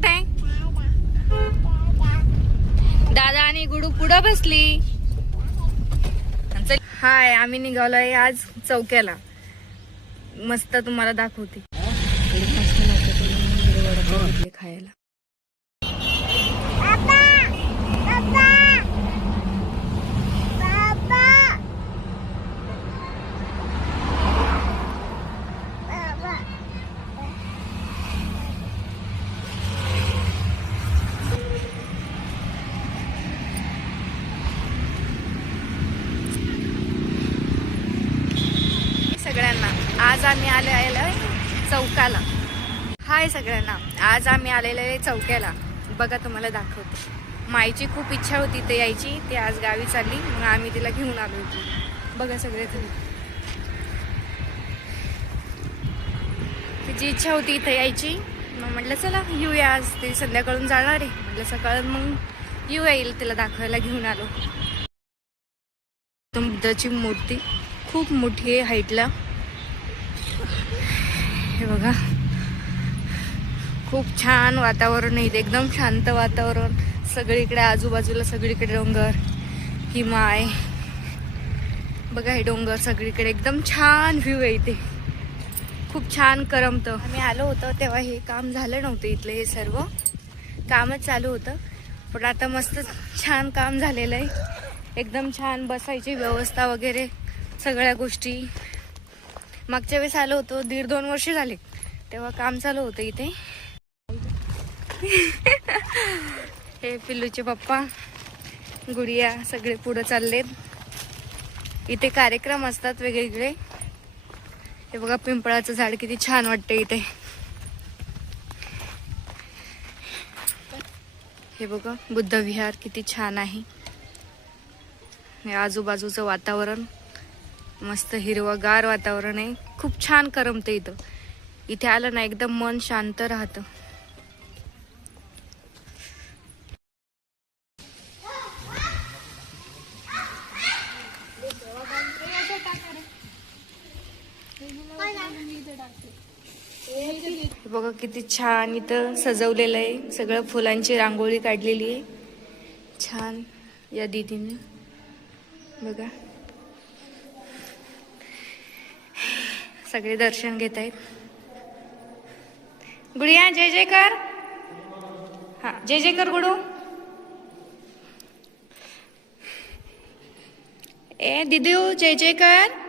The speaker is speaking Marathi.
कुठे? दादा आणि गुडू पुढं बसली. हाय, आम्ही निघालोय आज चौक्याला. मस्त तुम्हाला दाखवते. खायला सगळ्यांना. आज आम्ही आलोय चौकाला. हाय सगळ्यांना, आज आम्ही आलेले आहे चौक्याला. बघा तुम्हाला दाखवते. माईची खूप इच्छा होती ते यायची. ती आज गावी चालली, मग आम्ही तिला घेऊन आलो होतो. बघा सगळे तुम्ही. तिची इच्छा होती इथे यायची, मग म्हटलं चला येऊया. आज ती संध्याकाळून जाणार आहे, म्हटलं सकाळ मग येईल तिला दाखवायला. घेऊन आलो. बुद्धाची मूर्ती खूप मोठी आहे हाईटला. हे बघा, खूप छान वातावरण आहे. एकदम शांत वातावरण. सगळीकडे आजूबाजूला सगळीकडे डोंगर, हिमाय. बघा हे डोंगर सगळीकडे. एकदम छान व्ह्यू आहे इथे. खूप छान करमतं. आम्ही आलो होतो तेव्हा हे काम झालं नव्हतं. इथलं हे सर्व कामच चालू होतं, पण आता मस्त छान काम झालेलं आहे. एकदम छान बसायची व्यवस्था वगैरे सगळ्या गोष्टी. मागच्या वेळेस आलो होतो, 1.5-2 वर्ष झाले, तेव्हा काम चालू होतं इथे. हे पिल्लूचे पप्पा, गुडिया सगळे पुढे चाललेत. इथे कार्यक्रम असतात वेगवेगळे. हे बघा पिंपळाचं झाड किती छान वाटतं इथे. हे बघा बुद्ध विहार किती छान आहे. हे आजूबाजूचं वातावरण मस्त हिरवगार वातावरण आहे. खूप छान करमतं इथं. इथे आलं ना एकदम मन शांत राहतं. बघा किती छान इथं सजवलेलं आहे. सगळं फुलांची रांगोळी काढलेली आहे छान या दीदीने. बघा सगळे दर्शन घेत आहेत. गुडिया जय जय कर. हा जय जय कर गुडू. ए दीदी जय जय कर.